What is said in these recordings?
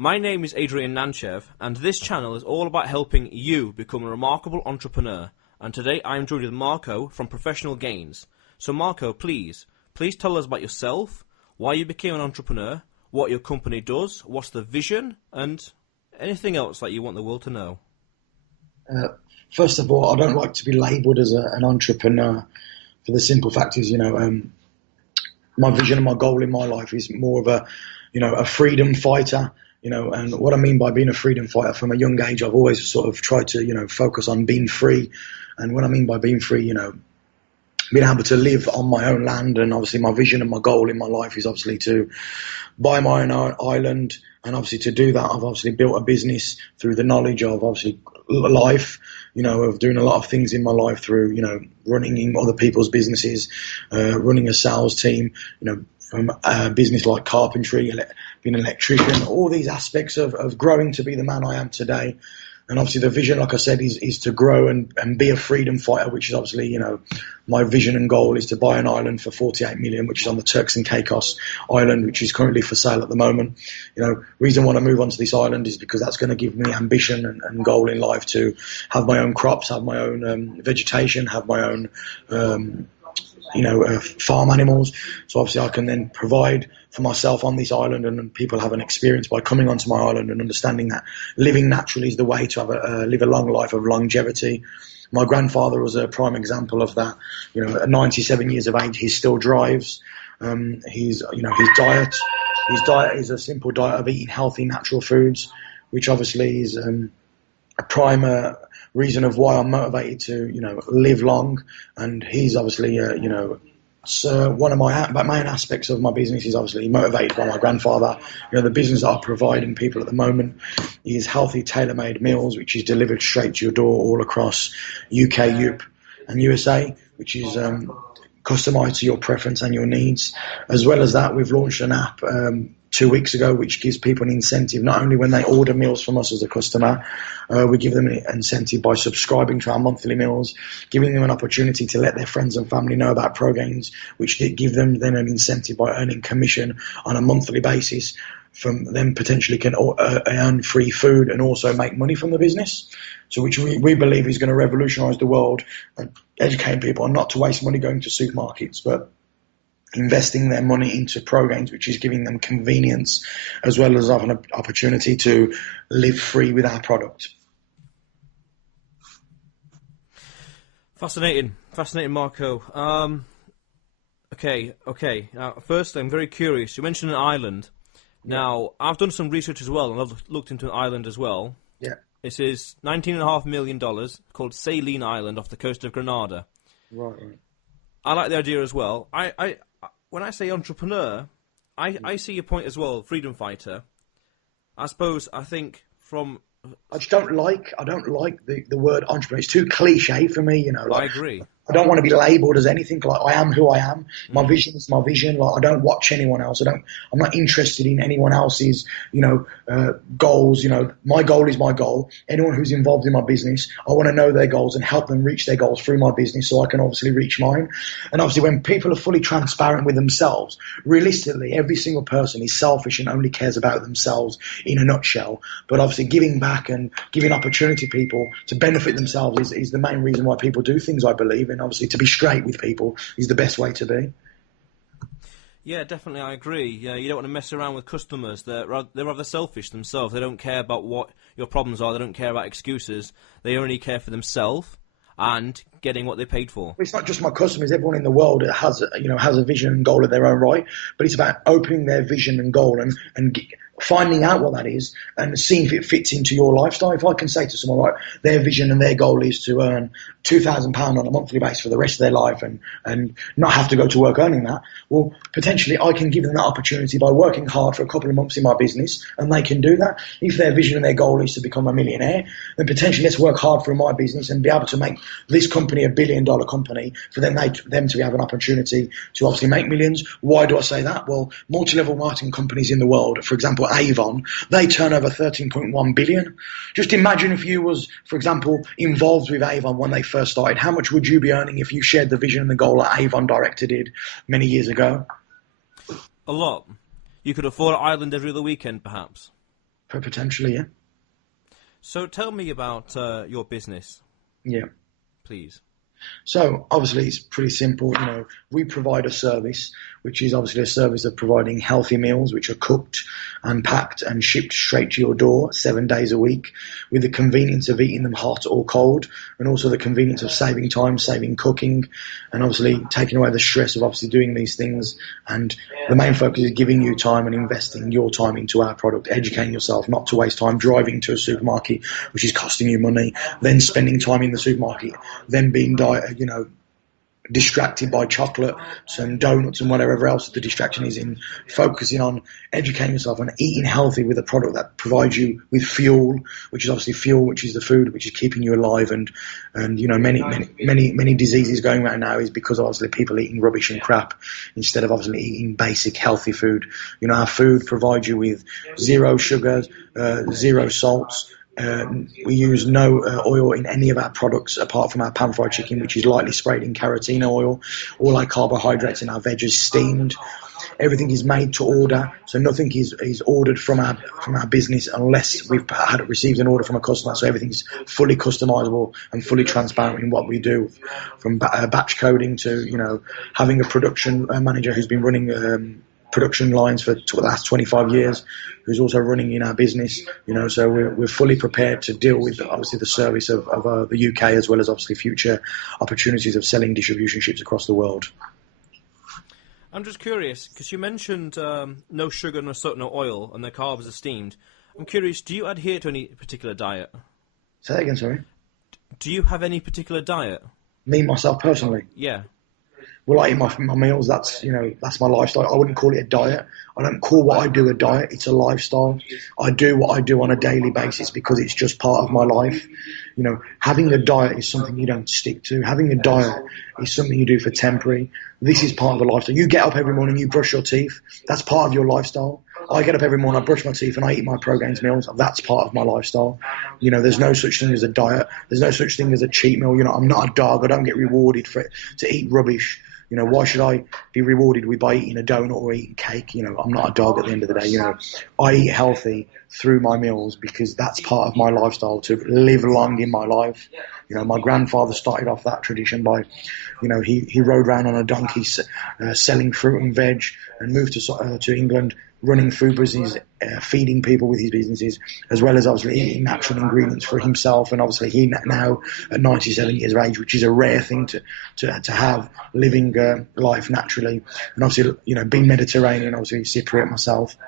My name is Adrian Nantchev, and this channel is all about helping you become a remarkable entrepreneur. And today I am joined with Marco from Professional Gains. So Marco, please tell us about yourself, why you became an entrepreneur, what your company does, what's the vision, and anything else that you want the world to know. First of all, I don't like to be labelled as an entrepreneur, for the simple fact is, my vision and my goal in my life is more of a freedom fighter. And what I mean by being a freedom fighter, from a young age, I've always sort of tried to, focus on being free. And what I mean by being free, being able to live on my own land. And obviously my vision and my goal in my life is obviously to buy my own island. And obviously to do that, I've obviously built a business through the knowledge of obviously life, of doing a lot of things in my life through, running in other people's businesses, running a sales team, from a business like carpentry, being an electrician, all these aspects of growing to be the man I am today. And obviously the vision, like I said, is to grow and be a freedom fighter, which is obviously, my vision and goal is to buy an island for 48 million, which is on the Turks and Caicos island, which is currently for sale at the moment. Reason I want to move on to this island is because that's going to give me ambition and goal in life to have my own crops, have my own vegetation, have my own farm animals. So obviously I can then provide for myself on this island, and people have an experience by coming onto my island and understanding that living naturally is the way to have live a long life of longevity. My grandfather was a prime example of that. At 97 years of age, he still drives. His diet is a simple diet of eating healthy, natural foods, which obviously is a prime reason of why I'm motivated to, live long. And he's obviously, so one of my main aspects of my business is obviously motivated by my grandfather. The business that I'm providing people at the moment is healthy, tailor-made meals, which is delivered straight to your door all across UK, Europe, and USA, which is customized to your preference and your needs. As well as that, we've launched an app 2 weeks ago, which gives people an incentive, not only when they order meals from us as a customer, we give them an incentive by subscribing to our monthly meals, giving them an opportunity to let their friends and family know about ProGains, which give them then an incentive by earning commission on a monthly basis. From them potentially can earn free food and also make money from the business. So which we believe is going to revolutionise the world and educate people on not to waste money going to supermarkets, but investing their money into ProGains, which is giving them convenience as well as having an opportunity to live free with our product. Fascinating, Marco. Okay. Now, first, I'm very curious. You mentioned an island. Now, I've done some research as well, and I've looked into an island as well. Yeah. This is $19.5 million, called Saline Island off the coast of Grenada. Right. I like the idea as well. When I say entrepreneur, I see your point as well, freedom fighter. I think from... I don't like the word entrepreneur. It's too cliche for me, I agree. I don't want to be labelled as anything. Like, I am who I am. My vision is my vision. Like, I don't watch anyone else. I'm not interested in anyone else's, goals. My goal is my goal. Anyone who's involved in my business, I want to know their goals and help them reach their goals through my business so I can obviously reach mine. And obviously when people are fully transparent with themselves, realistically, every single person is selfish and only cares about themselves in a nutshell. But obviously giving back and giving opportunity to people to benefit themselves is the main reason why people do things, I believe. And obviously to be straight with people is the best way to be. Yeah, definitely, I agree. You don't want to mess around with customers. They're rather selfish themselves. They don't care about what your problems are. They don't care about excuses. They only care for themselves and getting what they paid for. It's not just my customers. Everyone in the world has a vision and goal of their own right. But it's about opening their vision and goal and finding out what that is and seeing if it fits into your lifestyle. If I can say to someone, right, their vision and their goal is to earn £2,000 on a monthly basis for the rest of their life and not have to go to work earning that, well, potentially I can give them that opportunity by working hard for a couple of months in my business, and they can do that. If their vision and their goal is to become a millionaire, then potentially let's work hard for my business and be able to make this company $1 billion company for them to have an opportunity to obviously make millions. Why do I say that? Well, multi-level marketing companies in the world, for example, Avon, they turn over 13.1 billion. Just imagine if you was, for example, involved with Avon when they first started, how much would you be earning if you shared the vision and the goal that Avon Director did many years ago? A lot. You could afford an island every other weekend, perhaps. Potentially, yeah. So tell me about your business, Yeah. please. So obviously it's pretty simple. We provide a service, which is obviously a service of providing healthy meals, which are cooked and packed and shipped straight to your door 7 days a week, with the convenience of eating them hot or cold, and also the convenience of saving time, saving cooking, and obviously taking away the stress of obviously doing these things. And the main focus is giving you time and investing your time into our product, educating yourself, not to waste time driving to a supermarket, which is costing you money, then spending time in the supermarket, then being distracted by chocolate and donuts and whatever else the distraction is, in focusing on educating yourself and eating healthy with a product that provides you with fuel, which is obviously fuel, which is the food which is keeping you alive. And many diseases going around now is because obviously people eating rubbish and crap instead of obviously eating basic healthy food. Our food provides you with zero sugars, zero salts. We use no oil in any of our products apart from our pan-fried chicken, which is lightly sprayed in carotene oil. All our carbohydrates in our veg is steamed. Everything is made to order, so nothing is ordered from our business unless we've received an order from a customer. So everything's fully customizable and fully transparent in what we do, from batch coding to having a production manager who's been running production lines for the last 25 years, who's also running in our business, so we're fully prepared to deal with obviously the service of the UK, as well as obviously future opportunities of selling distribution ships across the world. I'm just curious, because you mentioned no sugar, no salt, no oil, and the carbs are steamed. I'm curious, do you adhere to any particular diet? Say that again, sorry. Do you have any particular diet? Me, myself, personally? Yeah. Well, I eat my meals. That's my lifestyle. I wouldn't call it a diet. I don't call what I do a diet. It's a lifestyle. I do what I do on a daily basis because it's just part of my life. Having a diet is something you don't stick to. Having a diet is something you do for temporary. This is part of the lifestyle. You get up every morning, you brush your teeth. That's part of your lifestyle. I get up every morning, I brush my teeth, and I eat my pro-gains meals. That's part of my lifestyle. There's no such thing as a diet. There's no such thing as a cheat meal. I'm not a dog. I don't get rewarded to eat rubbish. Why should I be rewarded by eating a donut or eating cake? I'm not a dog at the end of the day. I eat healthy through my meals because that's part of my lifestyle, to live long in my life. My grandfather started off that tradition by, he rode around on a donkey selling fruit and veg, and moved to England, running food businesses, feeding people with his businesses, as well as obviously eating natural ingredients for himself. And obviously he now at 97 years of age, which is a rare thing to have, living life naturally. And obviously, being Mediterranean, obviously Cypriot myself,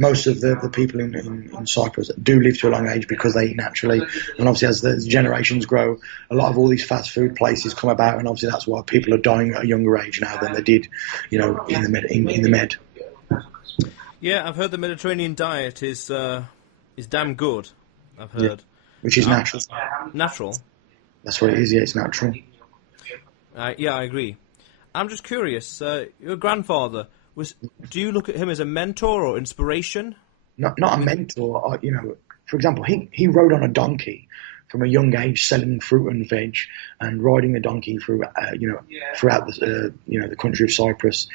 most of the people in Cyprus do live to a long age because they eat naturally. And obviously as the generations grow, a lot of all these fast food places come about, and obviously that's why people are dying at a younger age now than they did, in the Med. Yeah, I've heard the Mediterranean diet is damn good. I've heard. Yeah. Which is natural. Natural? That's what it is, yeah, it's natural. Yeah, I agree. I'm just curious, your grandfather, do you look at him as a mentor or inspiration? Not a mentor. For example, he rode on a donkey from a young age, selling fruit and veg, and riding a donkey throughout the country of Cyprus,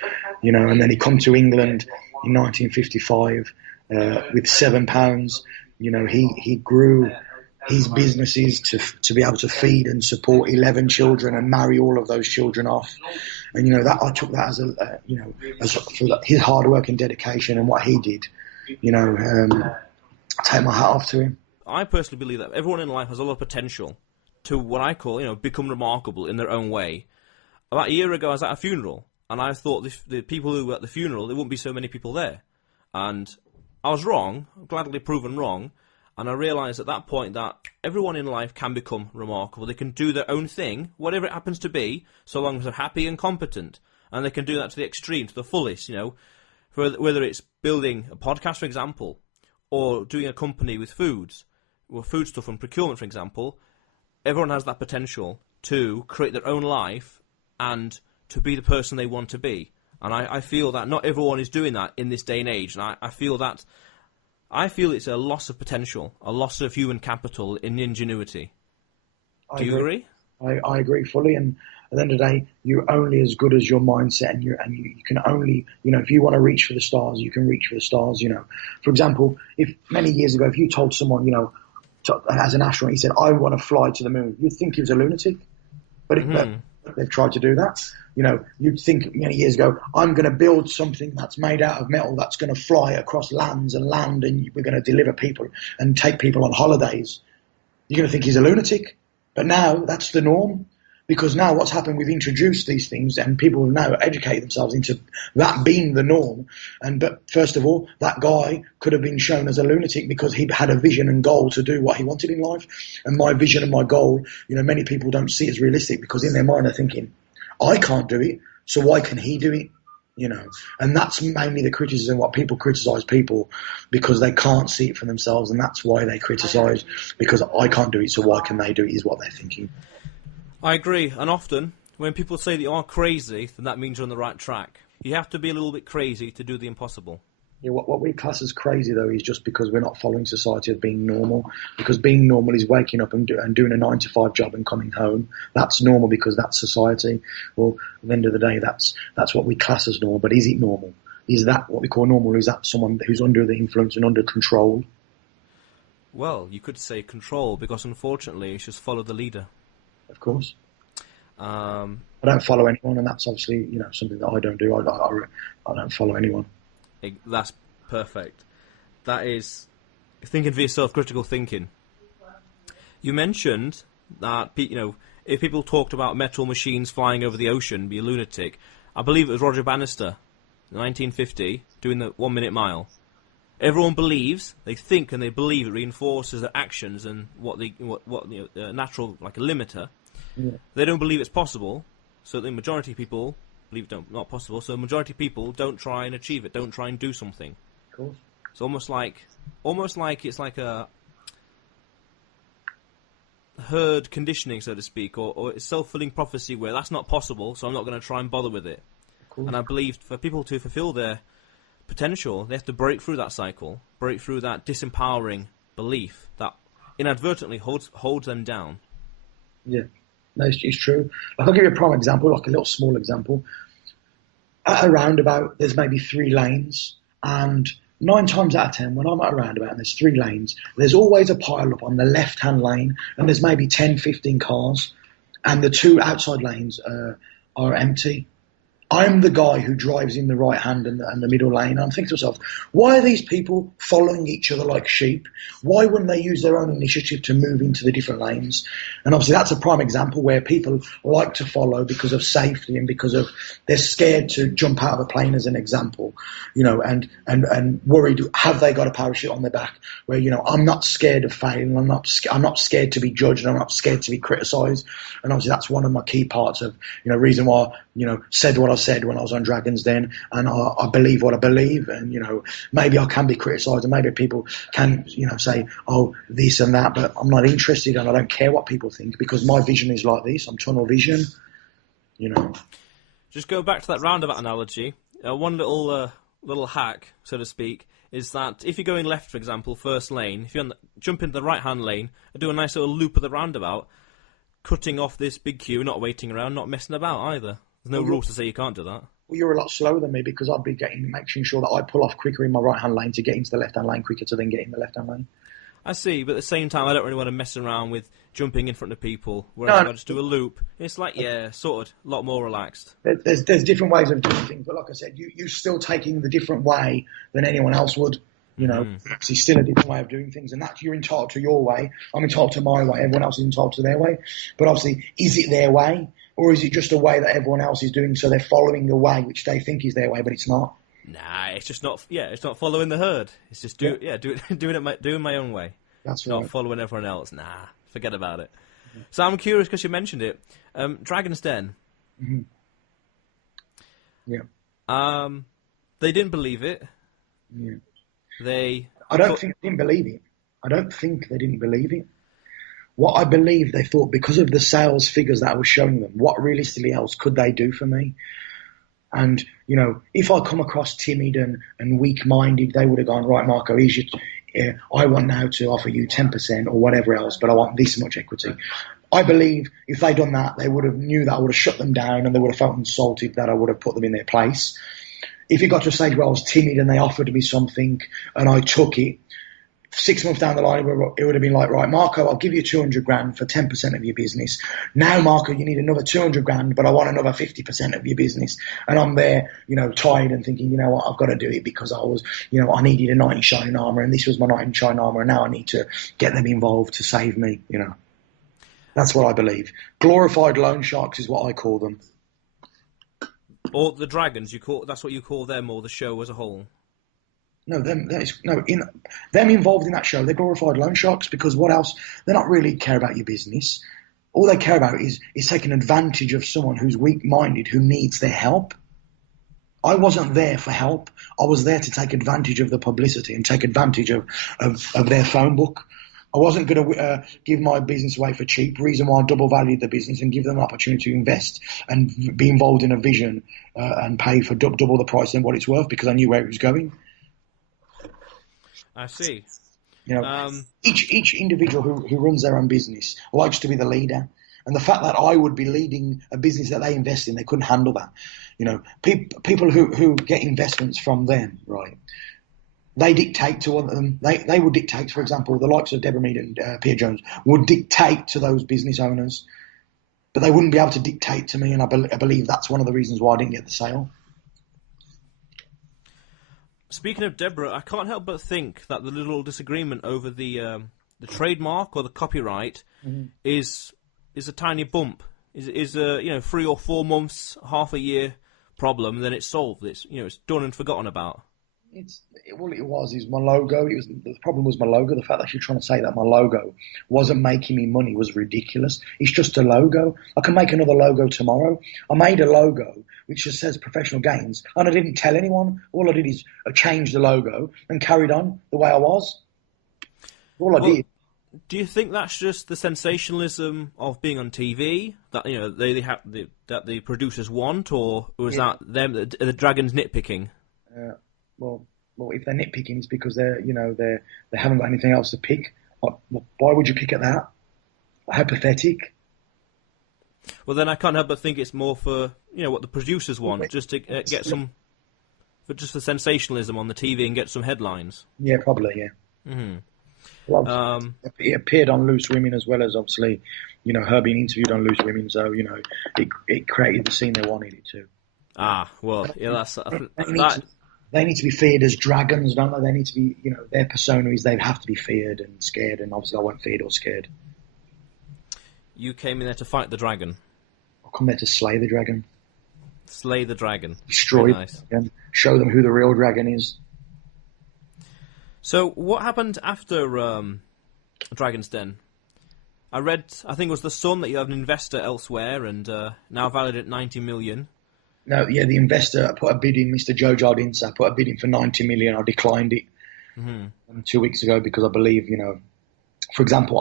and then he come to England in 1955 with £7. He grew his businesses to be able to feed and support 11 children and marry all of those children off. And that I took that as for his hard work and dedication and what he did. I take my hat off to him. I personally believe that everyone in life has a lot of potential to what I call, become remarkable in their own way. About a year ago, I was at a funeral, and I thought the people who were at the funeral, there wouldn't be so many people there. And I was wrong, gladly proven wrong, and I realised at that point that everyone in life can become remarkable. They can do their own thing, whatever it happens to be, so long as they're happy and competent. And they can do that to the extreme, to the fullest, whether it's building a podcast, for example, or doing a company with foods, or food stuff and procurement, for example. Everyone has that potential to create their own life and to be the person they want to be. And I feel that not everyone is doing that in this day and age. And I feel it's a loss of potential, a loss of human capital in ingenuity. Do you agree? I agree fully. And the end of the day, you're only as good as your mindset, and you can only, if you want to reach for the stars, you can reach for the stars. For example, if many years ago, if you told someone, as an astronaut, he said, I want to fly to the moon, you'd think he was a lunatic. But they've tried to do that. You'd think many years ago, I'm going to build something that's made out of metal that's going to fly across lands and land, and we're going to deliver people and take people on holidays. You're going to think he's a lunatic. But now that's the norm, because now what's happened, we've introduced these things and people have now educated themselves into that being the norm. But first of all, that guy could have been shown as a lunatic because he had a vision and goal to do what he wanted in life. And my vision and my goal, many people don't see as realistic, because in their mind they're thinking, I can't do it, so why can he do it? And that's mainly the criticism, what people criticize people, because they can't see it for themselves, and that's why they criticize, because I can't do it, so why can they do it, is what they're thinking. I agree, and often when people say that you are crazy, then that means you're on the right track. You have to be a little bit crazy to do the impossible. Yeah, what we class as crazy, though, is just because we're not following society of being normal. Because being normal is waking up and doing a 9-to-5 job and coming home. That's normal because that's society. Well, at the end of the day, that's what we class as normal. But is it normal? Is that what we call normal? Or is that someone who's under the influence and under control? Well, you could say control, because unfortunately it's just follow the leader. Of course. I don't follow anyone, and that's obviously something that I don't do. I don't follow anyone. That's perfect. That is thinking for yourself, critical thinking. You mentioned that if people talked about metal machines flying over the ocean, be a lunatic. I believe it was Roger Bannister, in 1950, doing the 1 minute mile. Everyone believes, they think and they believe it reinforces their actions and what natural, like a limiter. Yeah. They don't believe it's possible, so the majority of people believe it's not possible, so the majority of people don't try and achieve it, don't try and do something. Cool. It's almost like it's like a herd conditioning, so to speak, or a self-fulfilling prophecy where that's not possible, so I'm not going to try and bother with it. Cool. And I believe for people to fulfill their potential, they have to break through that cycle, break through that disempowering belief that inadvertently holds them down. Yeah. No, it's true. Like, I'll give you a prime example, like a little small example. At a roundabout, there's maybe 3 lanes, and 9 times out of 10, when I'm at a roundabout and there's 3 lanes, there's always a pile up on the left-hand lane, and there's maybe 10, 15 cars, and the 2 outside lanes are empty. I'm the guy who drives in the right hand and the middle lane. I'm thinking to myself, why are these people following each other like sheep? Why wouldn't they use their own initiative to move into the different lanes? And obviously that's a prime example where people like to follow because of safety and because of they're scared to jump out of a plane, as an example, and worried, have they got a parachute on their back? Where, I'm not scared of failing. I'm not scared to be judged. I'm not scared to be criticised. And obviously that's one of my key parts of, reason why, said what I said when I was on Dragons Den, and I believe what I believe, and maybe I can be criticised, and maybe people can say, oh, this and that, but I'm not interested, and I don't care what people think, because my vision is like this. I'm tunnel vision. Just go back to that roundabout analogy. One little hack, so to speak, is that if you're going left, for example, first lane, if you jump into the right hand lane and do a nice little loop of the roundabout, cutting off this big queue, not waiting around, not messing about either. There's no rules to say you can't do that. Well, you're a lot slower than me, because I'd be making sure that I pull off quicker in my right-hand lane to get into the left-hand lane quicker to then get in the left-hand lane. I see, but at the same time, I don't really want to mess around with jumping in front of people, whereas if I just do a loop, it's like, sort of, a lot more relaxed. There's different ways of doing things, but like I said, you're still taking the different way than anyone else would. It's still a different way of doing things, and that's, you're entitled to your way, I'm entitled to my way, everyone else is entitled to their way. But obviously, is it their way, or is it just a way that everyone else is doing, so they're following the way which they think is their way, but it's not? Nah, it's just not. Yeah, it's not following the herd. It's just doing my own way. That's not right. following everyone else. Nah, forget about it. Mm-hmm. So I'm curious because you mentioned it. Dragon's Den. Mm-hmm. Yeah. They didn't believe it. Yeah. I don't think they didn't believe it. I don't think they didn't believe it. What I believe, they thought, because of the sales figures that I was showing them, what realistically else could they do for me? And, if I come across timid and weak-minded, they would have gone, right, Marco, I want now to offer you 10% or whatever else, but I want this much equity. I believe if they'd done that, they would have knew that I would have shut them down and they would have felt insulted that I would have put them in their place. If it got to a stage where I was timid and they offered me something and I took it, 6 months down the line, it would have been like, right, Marco, I'll give you 200 grand for 10% of your business. Now, Marco, you need another 200 grand, but I want another 50% of your business. And I'm there, tired and thinking, you know what, I've got to do it because I was, I needed a knight in shining armour and this was my knight in shining armour and now I need to get them involved to save me, That's what I believe. Glorified loan sharks is what I call them. Or the dragons, that's what you call them, or the show as a whole? No, them involved in that show, they're glorified loan sharks because what else? They're not really care about your business. All they care about is taking advantage of someone who's weak-minded, who needs their help. I wasn't there for help. I was there to take advantage of the publicity and take advantage of their phone book. I wasn't going to give my business away for cheap. Reason why I double valued the business and give them an opportunity to invest and be involved in a vision and pay for double the price than what it's worth because I knew where it was going. I see. Each individual who runs their own business likes to be the leader. And the fact that I would be leading a business that they invest in, they couldn't handle that. People who get investments from them, right, they dictate to them. They would dictate, for example, the likes of Deborah Meaden and Pierre Jones would dictate to those business owners. But they wouldn't be able to dictate to me, and I believe that's one of the reasons why I didn't get the sale. Speaking of Deborah, I can't help but think that the little disagreement over the trademark or the copyright is a tiny bump. Is 3 or 4 months, half a year problem, then it's solved. It's done and forgotten about. All it was is my logo. The problem was my logo. The fact that you're trying to say that my logo wasn't making me money was ridiculous. It's just a logo. I can make another logo tomorrow. I made a logo which just says Professional Gains, and I didn't tell anyone. All I did is I changed the logo and carried on the way I was. All I did. Do you think that's just the sensationalism of being on TV that that the producers want, or was that them the Dragons nitpicking? Well, if they're nitpicking, it's because they haven't got anything else to pick. Why would you pick at that? Hypothetic. Well, then I can't help but think it's more for what the producers want, just to get some, for just the sensationalism on the TV and get some headlines. Yeah, probably. Yeah. Mm-hmm. Well, it appeared on Loose Women as well as obviously, her being interviewed on Loose Women. So it created the scene they wanted it to. Ah, well, yeah, that's They need to be feared as dragons, don't they? They need to be, their persona is they have to be feared and scared, and obviously I wasn't feared or scared. You came in there to fight the dragon. I come there to slay the dragon. Slay the dragon. Destroy the dragon. Show them who the real dragon is. So what happened after Dragon's Den? I read, I think it was The Sun, that you have an investor elsewhere and now valued at 90 million. No, yeah, the investor put a bid in, Mr. Joe Jardinsa, put a bid in for 90 million. I declined it 2 weeks ago because I believe, for example,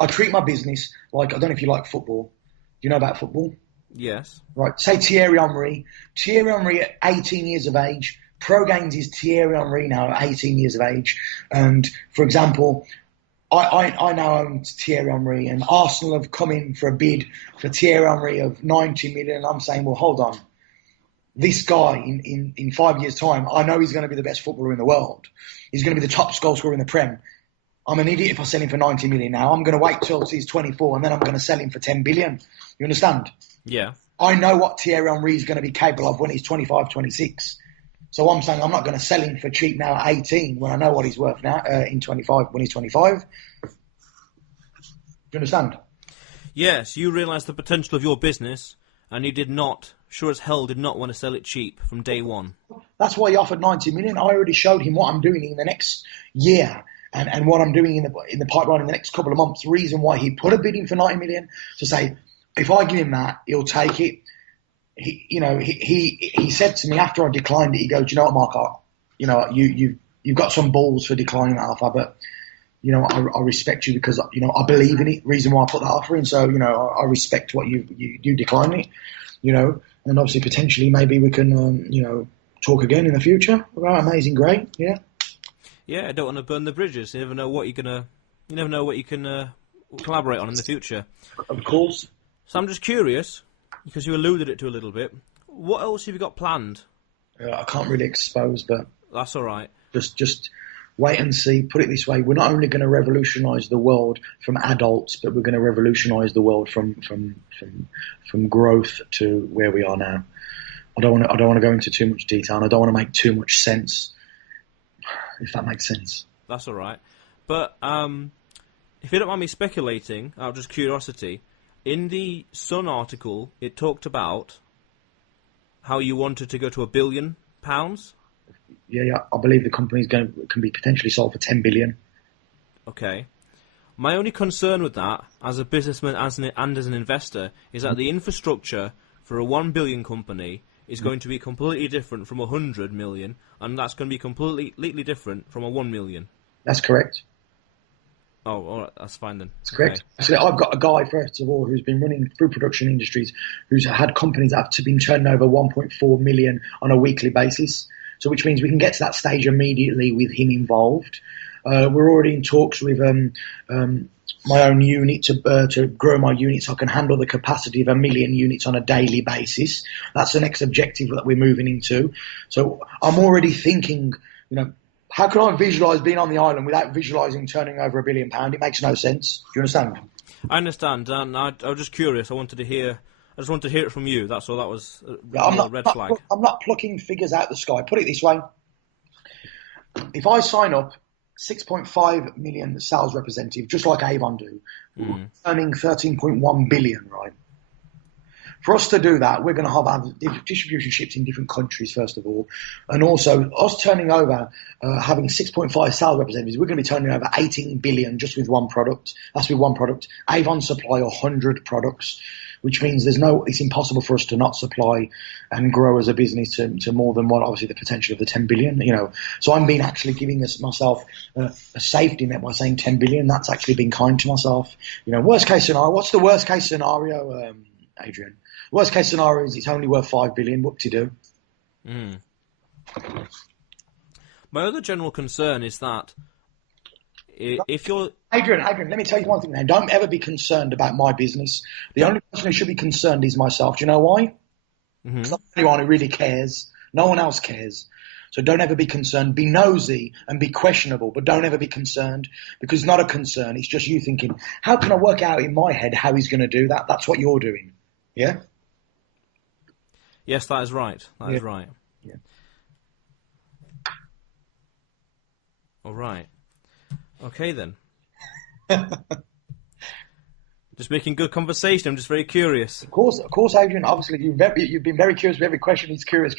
I treat my business like, I don't know if you like football. Do you know about football? Yes. Right, say Thierry Henry. Thierry Henry at 18 years of age. Pro Games is Thierry Henry now at 18 years of age. And, for example, I now own Thierry Henry, and Arsenal have come in for a bid for Thierry Henry of 90 million. And I'm saying, well, hold on. This guy, in 5 years' time, I know he's going to be the best footballer in the world. He's going to be the top goal scorer in the Prem. I'm an idiot if I sell him for 90 million now. I'm going to wait till he's 24, and then I'm going to sell him for 10 billion. You understand? Yeah. I know what Thierry Henry is going to be capable of when he's 25, 26. So I'm saying I'm not going to sell him for cheap now at 18 when I know what he's worth now in 25 when he's 25. Do you understand? Yes, you realised the potential of your business, and you did not, sure as hell, did not want to sell it cheap from day one. That's why he offered 90 million. I already showed him what I'm doing in the next year and what I'm doing in the pipeline in the next couple of months. The reason why he put a bid in for 90 million to say, if I give him that, he'll take it. He said to me after I declined it, he goes, you know what, Mark, you've got some balls for declining that offer, but I respect you because I believe in it. Reason why I put that offer in, so I respect what you decline it, and obviously potentially maybe we can talk again in the future. Right, amazing, great, yeah. Yeah, I don't want to burn the bridges. You never know what you're gonna. You never know what collaborate on in the future. Of course. So I'm just curious, because you alluded it to a little bit, what else have you got planned? I can't really expose, but That's all right. just wait and see. Put it this way: we're not only going to revolutionise the world from adults, but we're going to revolutionise the world from growth to where we are now. I don't want to go into too much detail, and I don't want to make too much sense. If that makes sense. That's all right. But if you don't mind me speculating, out of just curiosity, in the Sun article, it talked about how you wanted to go to £1 billion. Yeah, I believe the company can be potentially sold for 10 billion. Okay. My only concern with that, as a businessman and as an investor, is that the infrastructure for a 1 billion company is going to be completely different from 100 million, and that's going to be completely different from a 1 million. That's correct. Oh, all right, that's fine then. That's correct. Okay. Actually, I've got a guy, first of all, who's been running food production industries, who's had companies that have been turning over 1.4 million on a weekly basis. So, which means we can get to that stage immediately with him involved. We're already in talks with my own unit to grow my unit so I can handle the capacity of 1 million units on a daily basis. That's the next objective that we're moving into. So I'm already thinking, how can I visualise being on the island without visualising turning over £1 billion? It makes no sense. Do you understand? I understand, and I was just curious. I just wanted to hear it from you. That's all. That was a red flag. I'm not plucking figures out the sky. Put it this way: if I sign up 6.5 million sales representatives, just like Avon do, earning 13.1 billion, right? For us to do that, we're going to have distribution ships in different countries, first of all. And also, us turning over, having 6.5 sales representatives, we're going to be turning over 18 billion just with one product. That's with one product. Avon supply 100 products, which means it's impossible for us to not supply and grow as a business to more than what, obviously, the potential of the 10 billion, So I'm actually giving myself a safety net by saying 10 billion. That's actually being kind to myself. Worst case scenario, what's the worst case scenario, Adrian? Worst case scenario is it's only worth 5 billion. What to do? My other general concern is that if you're... Adrian, let me tell you one thing now. Don't ever be concerned about my business. The only person who should be concerned is myself. Do you know why? Because I'm the only one who really cares. No one else cares. So don't ever be concerned. Be nosy and be questionable, but don't ever be concerned, because it's not a concern. It's just you thinking, how can I work out in my head how he's going to do that? That's what you're doing. Yeah? Yes, that is right. That is right. Yeah. All right. Okay, then. Just making good conversation. I'm just very curious. Of course, Adrian. Obviously, you've been very curious with every question. It's curious.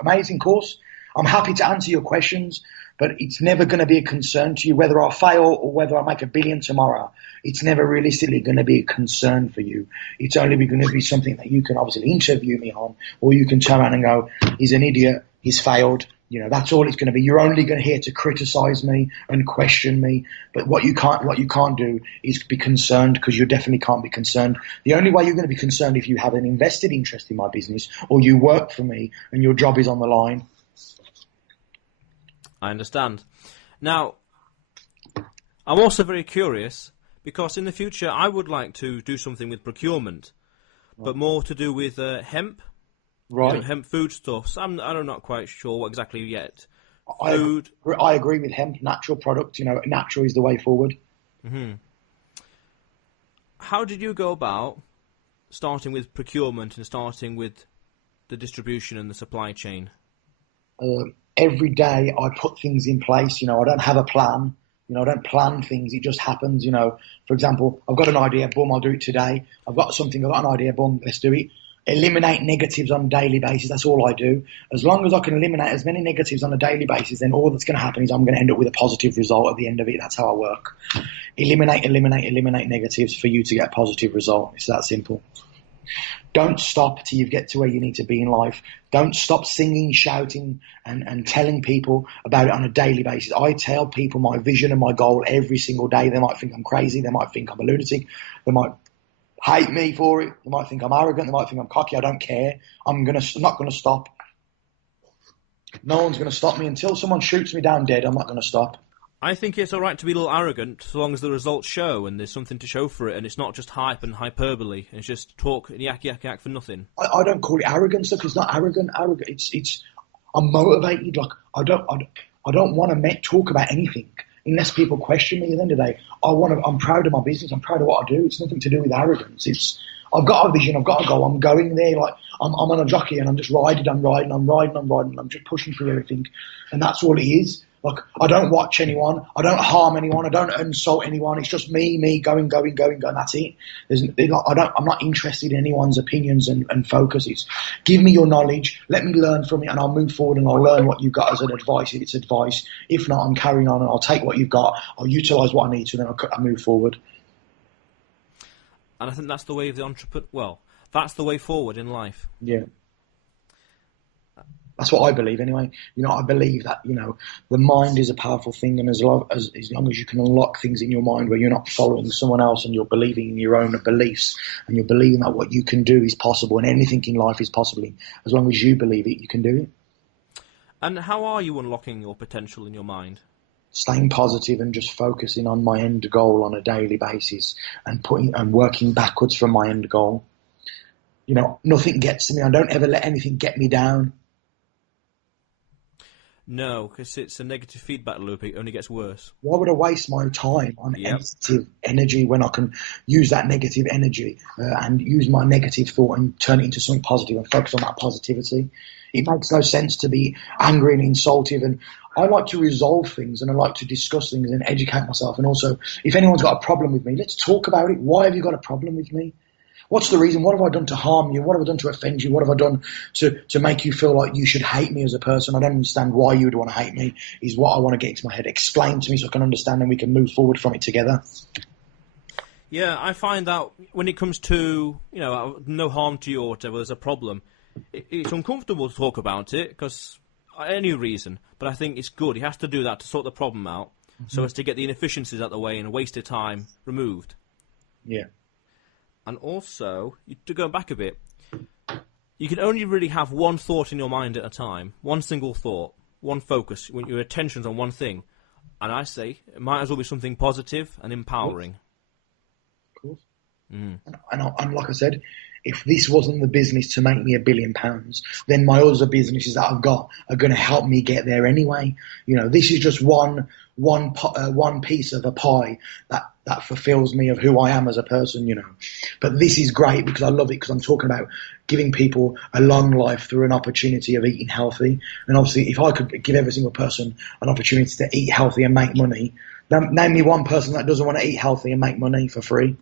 Amazing course. I'm happy to answer your questions, but it's never going to be a concern to you whether I fail or whether I make $1 billion tomorrow. It's never realistically going to be a concern for you. It's only going to be something that you can obviously interview me on, or you can turn around and go, he's an idiot, he's failed. That's all it's going to be. You're only going to hear to criticize me and question me. But what you can't do is be concerned, because you definitely can't be concerned. The only way you're going to be concerned if you have an invested interest in my business, or you work for me and your job is on the line. I understand. Now, I'm also very curious, because in the future I would like to do something with procurement, but more to do with hemp. Right. Hemp foodstuffs. I'm not quite sure what exactly yet. Food. I agree with hemp, natural product. Natural is the way forward. Mm-hmm. How did you go about starting with procurement and starting with the distribution and the supply chain? Every day I put things in place. I don't have a plan. I don't plan things. It just happens. For example, I've got an idea. Boom, I'll do it today. I've got an idea. Boom, let's do it. Eliminate negatives on a daily basis. That's all I do. As long as I can eliminate as many negatives on a daily basis, then all that's going to happen is I'm going to end up with a positive result at the end of it. That's how I work. Eliminate negatives for you to get a positive result. It's that simple. Don't stop till you get to where you need to be in life. Don't stop singing, shouting, and telling people about it on a daily basis. I tell people my vision and my goal every single day. They might think I'm crazy. They might think I'm a lunatic. They might hate me for it. They might think I'm arrogant. They might think I'm cocky. I don't care. I'm not going to stop. No one's going to stop me until someone shoots me down dead. I'm not going to stop. I think it's all right to be a little arrogant so long as the results show and there's something to show for it, and it's not just hype and hyperbole. It's just talk and yak for nothing. I don't call it arrogance because it's not arrogant. It's I'm motivated. Like I don't want to talk about anything unless people question me. At the end of the day, I'm proud of my business. I'm proud of what I do. It's nothing to do with arrogance. I've got a vision. I've got to go. I'm going there. Like I'm on a jockey and I'm just riding. I'm just pushing through everything, and that's all it is. Like I don't watch anyone. I don't harm anyone. I don't insult anyone. It's just me going. That's it. I'm not interested in anyone's opinions and focuses. Give me your knowledge. Let me learn from it, and I'll move forward and I'll learn what you've got as an advice. If it's advice, if not, I'm carrying on and I'll take what you've got. I'll utilise what I need to, and then I'll move forward. And I think that's the way of the entrepreneur. Well, that's the way forward in life. Yeah. That's what I believe anyway. I believe that, the mind is a powerful thing, and as long as you can unlock things in your mind where you're not following someone else and you're believing in your own beliefs and you're believing that what you can do is possible and anything in life is possible, as long as you believe it, you can do it. And how are you unlocking your potential in your mind? Staying positive and just focusing on my end goal on a daily basis and working backwards from my end goal. Nothing gets to me. I don't ever let anything get me down. No, because it's a negative feedback loop. It only gets worse. Why would I waste my time on negative energy when I can use that negative energy and use my negative thought and turn it into something positive and focus on that positivity? It makes no sense to be angry and insultive. And I like to resolve things and I like to discuss things and educate myself. And also, if anyone's got a problem with me, let's talk about it. Why have you got a problem with me? What's the reason? What have I done to harm you? What have I done to offend you? What have I done to make you feel like you should hate me as a person? I don't understand why you would want to hate me, is what I want to get into my head. Explain to me so I can understand and we can move forward from it together. Yeah, I find that when it comes to, no harm to you or whatever, there's a problem, it's uncomfortable to talk about it because any reason, but I think it's good. He has to do that to sort the problem out so as to get the inefficiencies out of the way and wasted time removed. Yeah. And also, to go back a bit, you can only really have one thought in your mind at a time, one single thought, one focus, when your attention's on one thing. And I say, it might as well be something positive and empowering. Of course. And like I said, if this wasn't the business to make me £1 billion, then my other businesses that I've got are going to help me get there anyway. This is just one piece of a pie that fulfills me of who I am as a person, But this is great because I love it because I'm talking about giving people a long life through an opportunity of eating healthy. And obviously, if I could give every single person an opportunity to eat healthy and make money, name me one person that doesn't want to eat healthy and make money for free.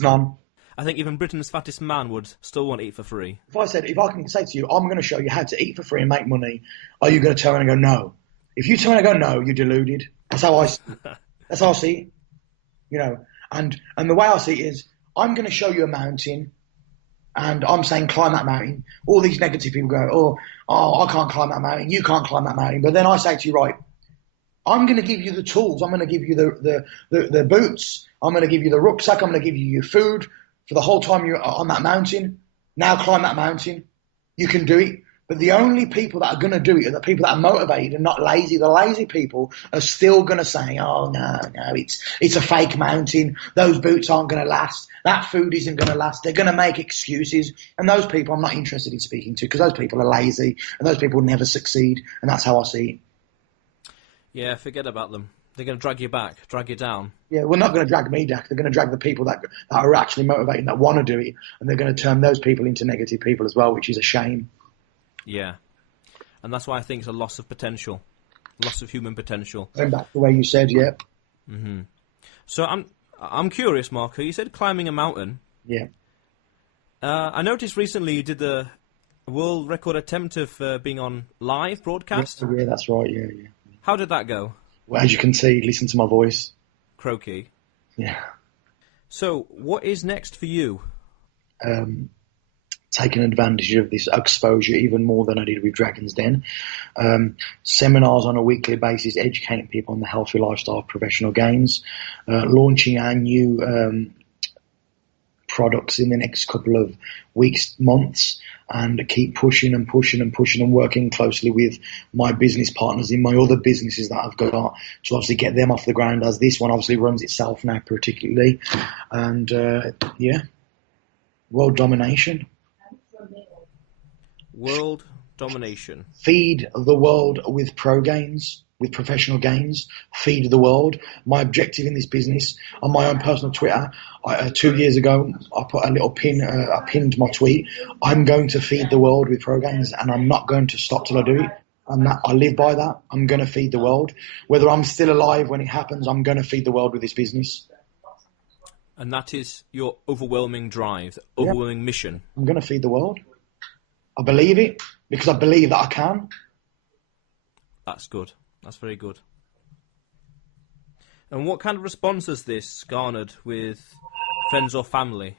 None. I think even Britain's fattest man would still want to eat for free. If I can say to you, I'm going to show you how to eat for free and make money, are you going to turn around and go, no? If you turn around and go, no, you're deluded. That's how I see it. And the way I see it is, I'm going to show you a mountain, and I'm saying climb that mountain. All these negative people go, I can't climb that mountain. You can't climb that mountain. But then I say to you, right, I'm going to give you the tools. I'm going to give you the boots. I'm going to give you the rucksack. I'm going to give you your food for the whole time you're on that mountain. Now climb that mountain. You can do it. But the only people that are going to do it are the people that are motivated and not lazy. The lazy people are still going to say, oh, no, it's a fake mountain. Those boots aren't going to last. That food isn't going to last. They're going to make excuses. And those people I'm not interested in speaking to because those people are lazy and those people never succeed. And that's how I see it. Yeah, forget about them. They're going to drag you back, drag you down. Yeah, we're not going to drag me down. They're going to drag the people that are actually motivated, that want to do it. And they're going to turn those people into negative people as well, which is a shame. Yeah, and that's why I think it's a loss of potential, loss of human potential. Going back to the way you said, yeah. Mm-hmm. So I'm curious, Marco. You said climbing a mountain. Yeah. I noticed recently you did the world record attempt of being on live broadcast. Yeah, that's right. Yeah. How did that go? Well, as you can see, listen to my voice. Croaky. Yeah. So, what is next for you? Taking advantage of this exposure even more than I did with Dragon's Den. Seminars on a weekly basis, educating people on the healthy lifestyle of professional games. Launching our new products in the next couple of weeks, months, and keep pushing and pushing and pushing and working closely with my business partners in my other businesses that I've got to obviously get them off the ground, as this one obviously runs itself now particularly. And world domination. World domination. Feed the world with pro games, with professional games. Feed the world. My objective in this business, on my own personal Twitter, 2 years ago, I put a little pin. I pinned my tweet. I'm going to feed the world with pro games, and I'm not going to stop till I do it. I live by that. I'm going to feed the world. Whether I'm still alive when it happens, I'm going to feed the world with this business. And that is your overwhelming drive, overwhelming mission. I'm going to feed the world. I believe it because I believe that I can. That's good. That's very good. And what kind of response has this garnered with friends or family,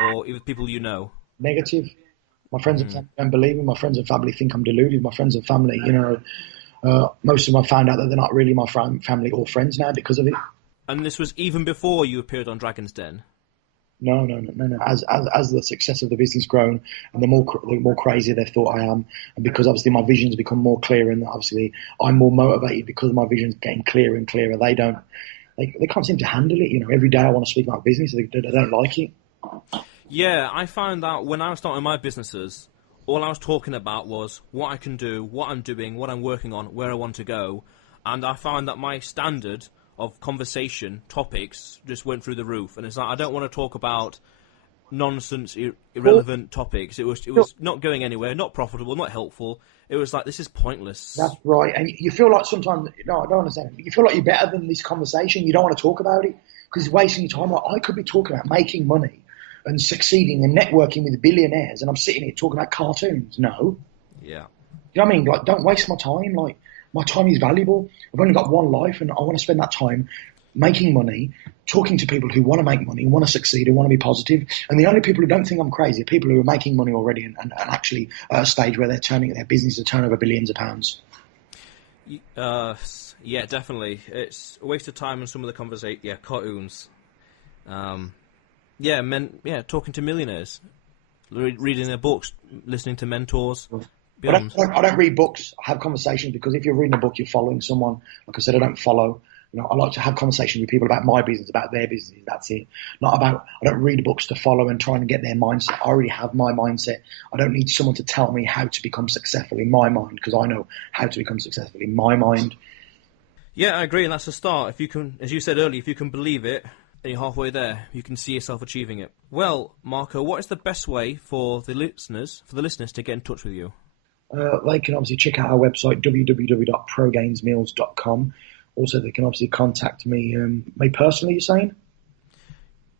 or even people you know? Negative. My friends and family don't believe me. My friends and family think I'm deluded. My friends and family, most of them have found out that they're not really my family or friends now because of it. And this was even before you appeared on Dragon's Den? No. As the success of the business grown, and the more crazy they thought I am, and because obviously my vision's become more clear, and obviously I'm more motivated because my vision's getting clearer and clearer. They can't seem to handle it. Every day I want to speak about business, they don't like it. Yeah, I found that when I was starting my businesses, all I was talking about was what I can do, what I'm doing, what I'm working on, where I want to go, and I found that my standard of conversation topics just went through the roof. And it's like, I don't want to talk about nonsense, irrelevant topics. It was not going anywhere, not profitable, not helpful. It was like, this is pointless. That's right. And you feel like sometimes, no, I don't understand. You feel like you're better than this conversation. You don't want to talk about it because it's wasting your time. Like, I could be talking about making money and succeeding and networking with billionaires, and I'm sitting here talking about cartoons. No. Yeah. You know what I mean? Like, don't waste my time. Like, my time is valuable. I've only got one life, and I want to spend that time making money, talking to people who want to make money, want to succeed, who want to be positive. And the only people who don't think I'm crazy are people who are making money already and actually at a stage where they're turning their business to turn over billions of pounds. Yeah, definitely. It's a waste of time on some of the conversation. Yeah, cartoons. Talking to millionaires, reading their books, listening to mentors. I don't read books. I have conversations because if you're reading a book, you're following someone. Like I said, I don't follow. I like to have conversations with people about my business, about their business. That's it. I don't read books to follow and try and get their mindset. I already have my mindset. I don't need someone to tell me how to become successful in my mind because I know how to become successful in my mind. Yeah, I agree, and that's a start. If you can, as you said earlier, if you can believe it, and you're halfway there, you can see yourself achieving it. Well, Marco, what is the best way for the listeners to get in touch with you? They can obviously check out our website, www.progainsmeals.com. Also, they can obviously contact me personally, you're saying?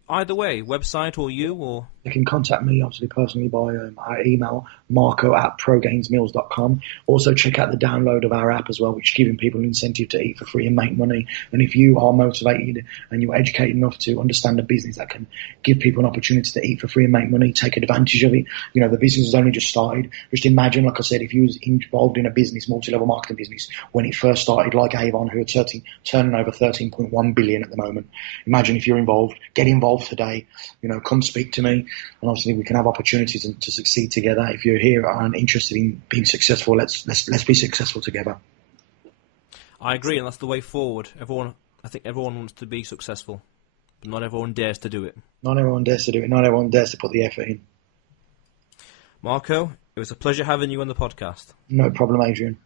Either way, website or you, or... They can contact me, obviously, personally by our email, marco@progainsmeals.com. Also, check out the download of our app as well, which is giving people an incentive to eat for free and make money. And if you are motivated and you're educated enough to understand a business that can give people an opportunity to eat for free and make money, take advantage of it. The business has only just started. Just imagine, like I said, if you was involved in a business, multi-level marketing business, when it first started, like Avon, who are turning over 13.1 billion at the moment. Imagine if you're involved. Get involved today. Come speak to me. And obviously, we can have opportunities to succeed together. If you're here and interested in being successful, let's be successful together. I agree, and that's the way forward. I think everyone wants to be successful, but not everyone dares to do it. Not everyone dares to do it. Not everyone dares to put the effort in. Marco, it was a pleasure having you on the podcast. No problem, Adrian.